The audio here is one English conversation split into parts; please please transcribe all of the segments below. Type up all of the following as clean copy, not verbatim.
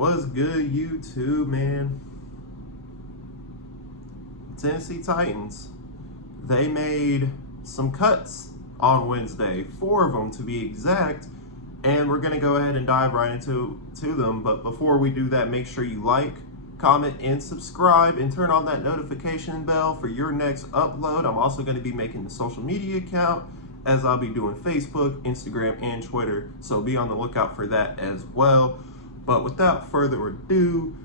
What's good, YouTube, man? Tennessee Titans, they made some cuts on Wednesday, 4 of them to be exact, and we're going to go ahead and dive right into them. But before we do that, make sure you like, comment, and subscribe, and turn on that notification bell for your next upload. I'm also going to be making a social media account, as I'll be doing Facebook, Instagram, and Twitter, so be on the lookout for that as well. But without further ado,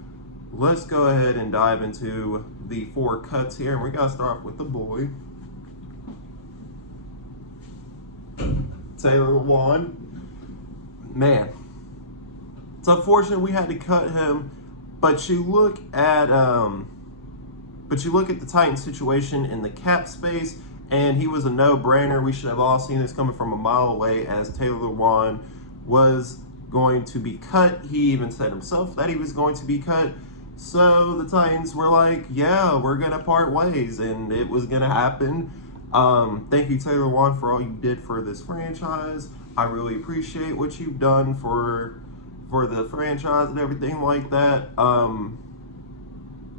let's go ahead and dive into the 4 cuts here, and we gotta start off with the boy, Taylor Lewan. Man, it's unfortunate we had to cut him, but you look at the Titans situation in the cap space, and he was a no-brainer. We should have all seen this coming from a mile away, as Taylor Lewan was going to be cut. He even said himself that he was going to be cut. So the Titans were like, yeah, we're going to part ways, and it was going to happen. Thank you, Taylor Lewan, for all you did for this franchise. I really appreciate what you've done for the franchise and everything like that.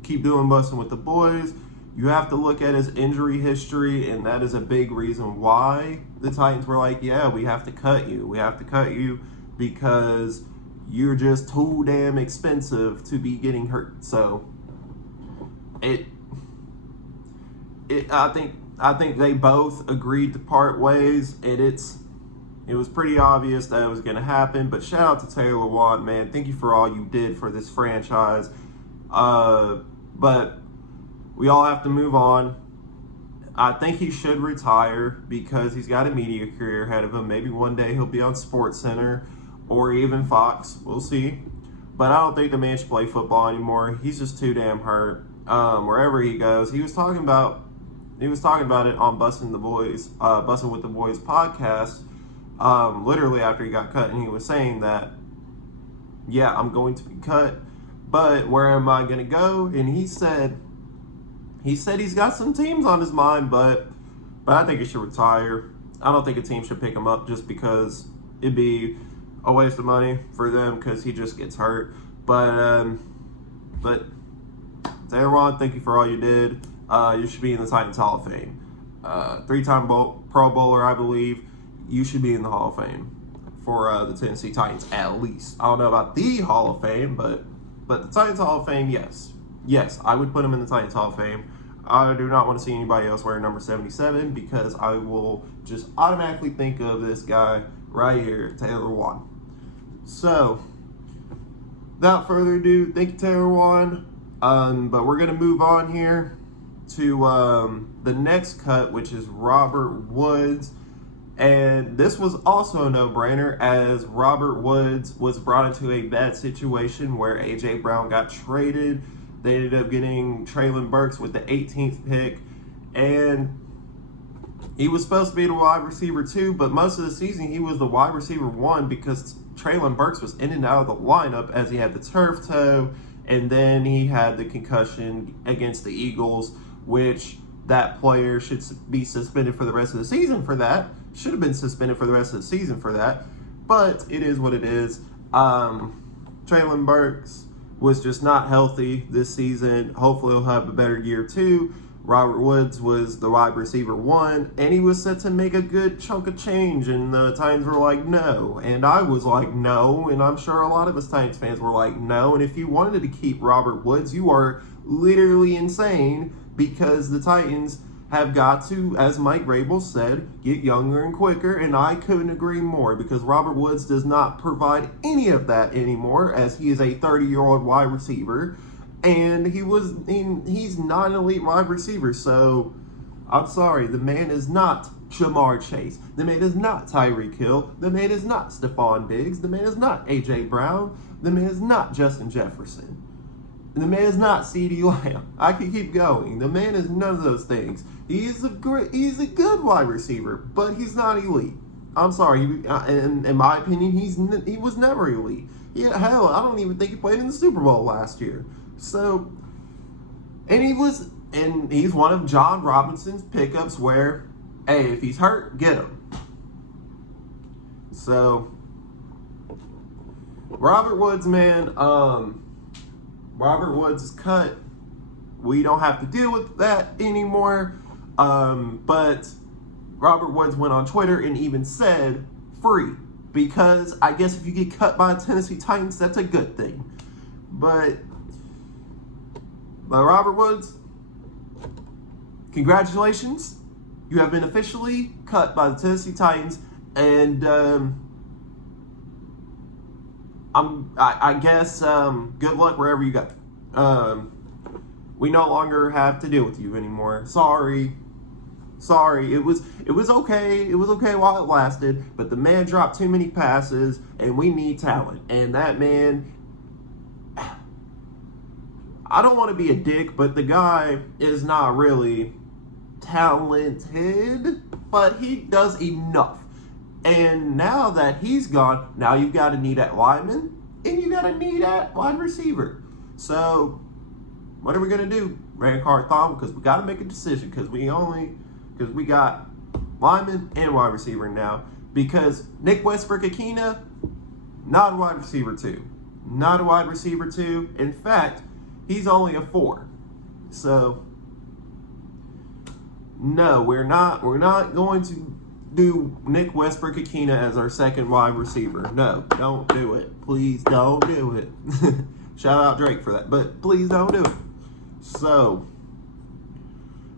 Keep doing busting with the boys. You have to look at his injury history, and that is a big reason why the Titans were like, yeah, we have to cut you. We have to cut you because you're just too damn expensive to be getting hurt. So I think they both agreed to part ways, and it was pretty obvious that it was going to happen. But shout out to Taylor Lewan, man. Thank you for all you did for this franchise. But we all have to move on. I think he should retire because he's got a media career ahead of him. Maybe one day he'll be on SportsCenter or even Fox. We'll see. But I don't think the man should play football anymore. He's just too damn hurt. Wherever he goes, he was talking about it on Bustin' with the Boys podcast. Literally after he got cut, and he was saying that, yeah, I'm going to be cut, but where am I going to go? And he said he's got some teams on his mind, but I think he should retire. I don't think a team should pick him up just because it'd be a waste of money for them because he just gets hurt. But Taylor Lewan, thank you for all you did. You should be in the Titans Hall of Fame. 3-time Pro Bowler, I believe. You should be in the Hall of Fame for the Tennessee Titans, at least. I don't know about the Hall of Fame, but the Titans Hall of Fame, yes. Yes, I would put him in the Titans Hall of Fame. I do not want to see anybody else wearing number 77 because I will just automatically think of this guy right here, Taylor Lewan. So, without further ado, thank you, Taylor Lewan. But we're going to move on here to the next cut, which is Robert Woods. And this was also a no-brainer, as Robert Woods was brought into a bad situation where A.J. Brown got traded. They ended up getting Treylon Burks with the 18th pick, and he was supposed to be the wide receiver 2, but most of the season he was the wide receiver 1 because Treylon Burks was in and out of the lineup as he had the turf toe, and then he had the concussion against the Eagles, which that player should be suspended for the rest of the season for that. Should have been suspended for the rest of the season for that, but it is what it is. Treylon Burks was just not healthy this season. Hopefully he'll have a better year too. Robert Woods was the wide receiver 1, and he was set to make a good chunk of change, and the Titans were like, no. And I was like, no, and I'm sure a lot of us Titans fans were like, no. And if you wanted to keep Robert Woods, you are literally insane, because the Titans have got to, as Mike Rabel said, get younger and quicker, and I couldn't agree more, because Robert Woods does not provide any of that anymore, as he is a 30-year-old wide receiver, and he's not an elite wide receiver. So I'm sorry, the man is not Jamar Chase, the man is not Tyreek Hill, the man is not Stephon Diggs, the man is not A.J. Brown, the man is not Justin Jefferson, the man is not CeeDee Lamb. I could keep going. The man is none of those things. He's a good wide receiver, but he's not elite. I'm sorry. In my opinion, he was never elite. Yeah, hell, I don't even think he played in the Super Bowl last year. So, and he's one of John Robinson's pickups where, hey, if he's hurt, get him. So, Robert Woods, man. Robert Woods is cut. We don't have to deal with that anymore. But Robert Woods went on Twitter and even said free, because I guess if you get cut by the Tennessee Titans, that's a good thing. But Robert Woods, congratulations. You have been officially cut by the Tennessee Titans, and I guess good luck wherever you go. We no longer have to deal with you anymore. Sorry. It was okay. It was okay while it lasted, but the man dropped too many passes, and we need talent. And that man, I don't want to be a dick, but the guy is not really talented, but he does enough. And now that he's gone, now you've got a need at lineman, and you got a need at wide receiver. So what are we gonna do, Rancard Thom? Because we got to make a decision, because we got lineman and wide receiver now. Because Nick Westbrook-Ikhine, not a wide receiver two, not a wide receiver two. In fact, he's only a 4. So no, we're not going to do Nick Westbrook-Ikhine as our second wide receiver. No, don't do it. Please don't do it. Shout out Drake for that, but please don't do it. So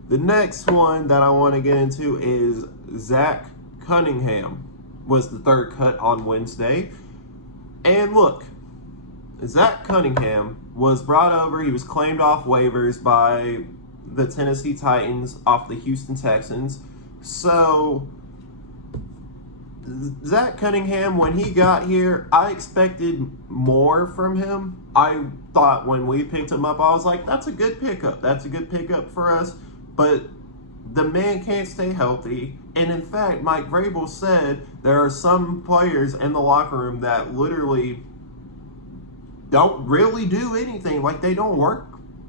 the next one that I want to get into is Zach Cunningham was the third cut on Wednesday. And look, Zach Cunningham was brought over. He was claimed off waivers by the Tennessee Titans off the Houston Texans. So Zach Cunningham, when he got here, I expected more from him. I thought when we picked him up, I was like, that's a good pickup. That's a good pickup for us. But the man can't stay healthy. And in fact, Mike Vrabel said there are some players in the locker room that literally don't really do anything. Like, they don't work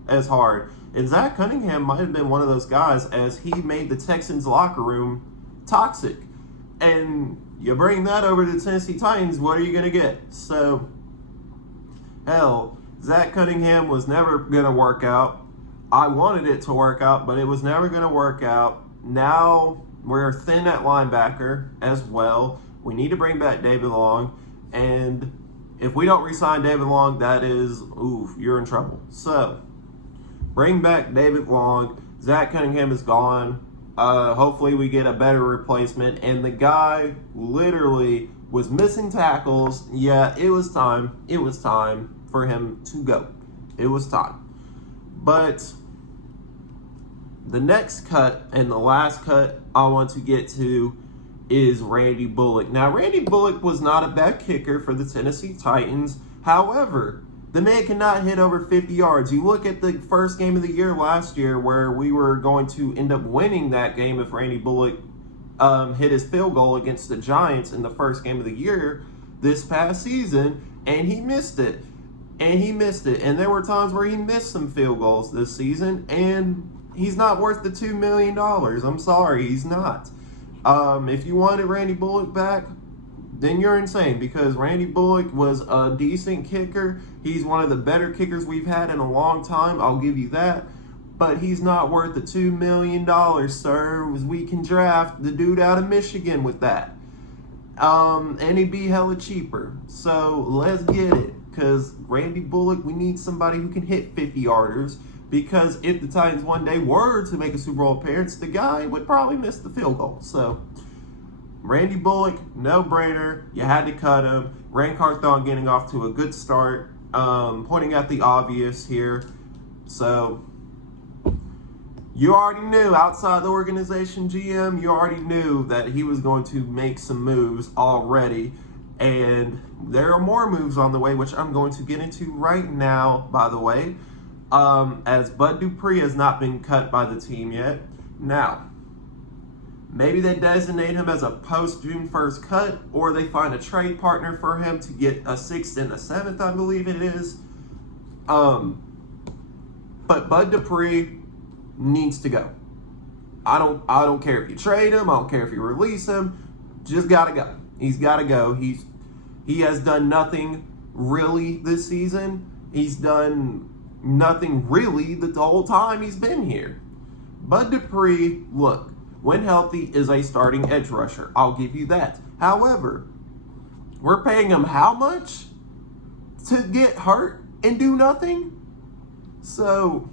as hard. And Zach Cunningham might have been one of those guys, as he made the Texans locker room toxic. And you bring that over to the Tennessee Titans, what are you going to get? So, hell, Zach Cunningham was never going to work out. I wanted it to work out, but it was never going to work out. Now we're thin at linebacker as well. We need to bring back David Long. And if we don't re-sign David Long, that is, oof, you're in trouble. So, bring back David Long. Zach Cunningham is gone. Hopefully we get a better replacement. And the guy literally was missing tackles. Yeah, it was time. It was time for him to go. It was time. But the next cut and the last cut I want to get to is Randy Bullock. Now, Randy Bullock was not a bad kicker for the Tennessee Titans. However, the man cannot hit over 50 yards. You look at the first game of the year last year, where we were going to end up winning that game if Randy Bullock hit his field goal against the Giants in the first game of the year this past season, and he missed it. And there were times where he missed some field goals this season, and he's not worth the $2 million. I'm sorry, he's not. If you wanted Randy Bullock back, then you're insane, because Randy Bullock was a decent kicker. He's one of the better kickers we've had in a long time, I'll give you that. But he's not worth the $2 million, sir. We can draft the dude out of Michigan with that. And he'd be hella cheaper. So let's get it. Because Randy Bullock, we need somebody who can hit 50-yarders. Because if the Titans one day were to make a Super Bowl appearance, the guy would probably miss the field goal. So, Randy Bullock, no-brainer. You had to cut him. Rancard Thom getting off to a good start. Pointing out the obvious here. So, you already knew, outside the organization GM, you already knew that he was going to make some moves already. And there are more moves on the way, which I'm going to get into right now, by the way. As Bud Dupree has not been cut by the team yet. Now, maybe they designate him as a post-June 1st cut, or they find a trade partner for him to get a 6th and a 7th, I believe it is. But Bud Dupree needs to go. I don't care if you trade him, I don't care if you release him, just gotta go. He's gotta go. He has done nothing really this season. He's done nothing really the whole time he's been here. Bud Dupree, look, when healthy, is a starting edge rusher. I'll give you that. However, we're paying him how much to get hurt and do nothing? So,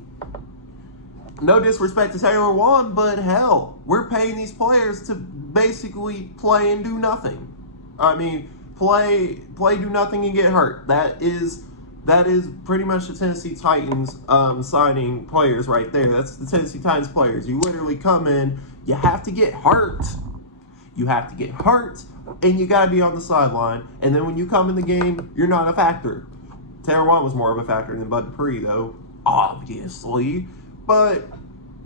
no disrespect to Taylor Lewan, but hell, we're paying these players to basically play and do nothing. I mean, play, do nothing, and get hurt. That is pretty much the Tennessee Titans signing players right there. That's the Tennessee Titans players. You literally come in, you have to get hurt. You have to get hurt, and you got to be on the sideline. And then when you come in the game, you're not a factor. Taylor Lewan was more of a factor than Bud Dupree, though, obviously. But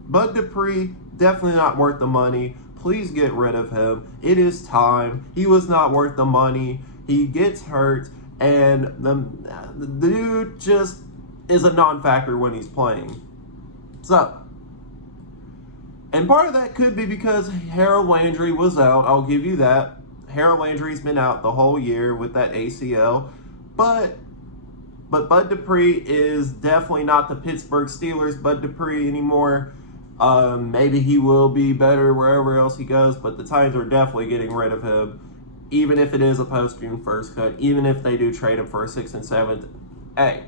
Bud Dupree, definitely not worth the money. Please get rid of him. It is time. He was not worth the money. He gets hurt, and the dude just is a non-factor when he's playing. So, and part of that could be because Harold Landry was out. I'll give you that. Harold Landry's been out the whole year with that ACL. But Bud Dupree is definitely not the Pittsburgh Steelers Bud Dupree anymore. Maybe he will be better wherever else he goes, but the Titans are definitely getting rid of him, even if it is a post-June 1st cut, even if they do trade him for a 6th and 7th. Hey,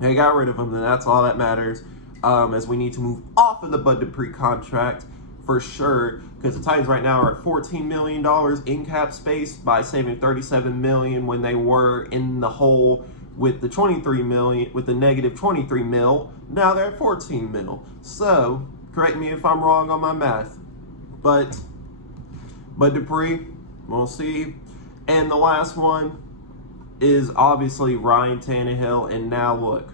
they got rid of him, and that's all that matters, as we need to move off of the Bud Dupree contract for sure, because the Titans right now are at $14 million in cap space by saving $37 million when they were in the hole with the $23 million, with the negative $23 mil. Now they're at $14 mil. So, correct me if I'm wrong on my math. But Bud Dupree, we'll see. And the last one is obviously Ryan Tannehill. And now look,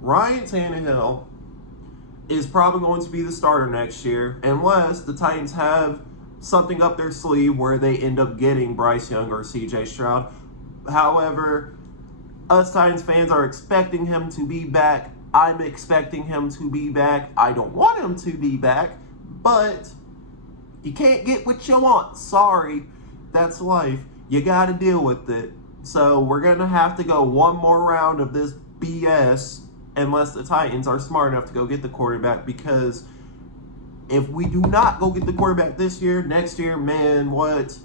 Ryan Tannehill is probably going to be the starter next year, unless the Titans have something up their sleeve where they end up getting Bryce Young or CJ Stroud. However, us Titans fans are expecting him to be back. I'm expecting him to be back. I don't want him to be back, but you can't get what you want. Sorry, that's life. You got to deal with it. So we're going to have to go one more round of this BS unless the Titans are smart enough to go get the quarterback, because if we do not go get the quarterback this year, next year, man, what?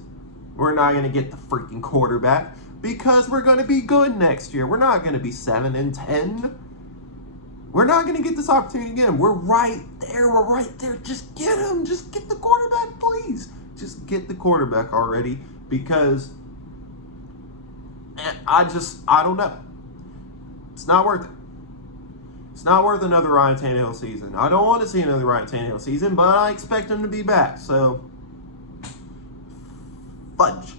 We're not going to get the freaking quarterback, because we're going to be good next year. We're not going to be 7-10. We're not going to get this opportunity again. We're right there. We're right there. Just get him. Just get the quarterback, please. Just get the quarterback already, because I don't know. It's not worth it. It's not worth another Ryan Tannehill season. I don't want to see another Ryan Tannehill season, but I expect him to be back. So, fudge.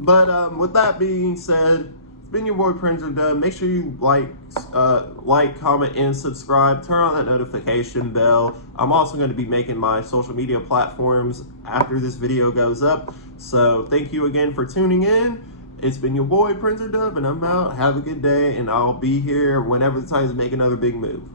But with that being said, it's been your boy Printer Dub. Make sure you like, comment, and subscribe. Turn on that notification bell. I'm also going to be making my social media platforms after this video goes up. So thank you again for tuning in. It's been your boy Printer Dub, and I'm out. Have a good day, and I'll be here whenever the Titans make another big move.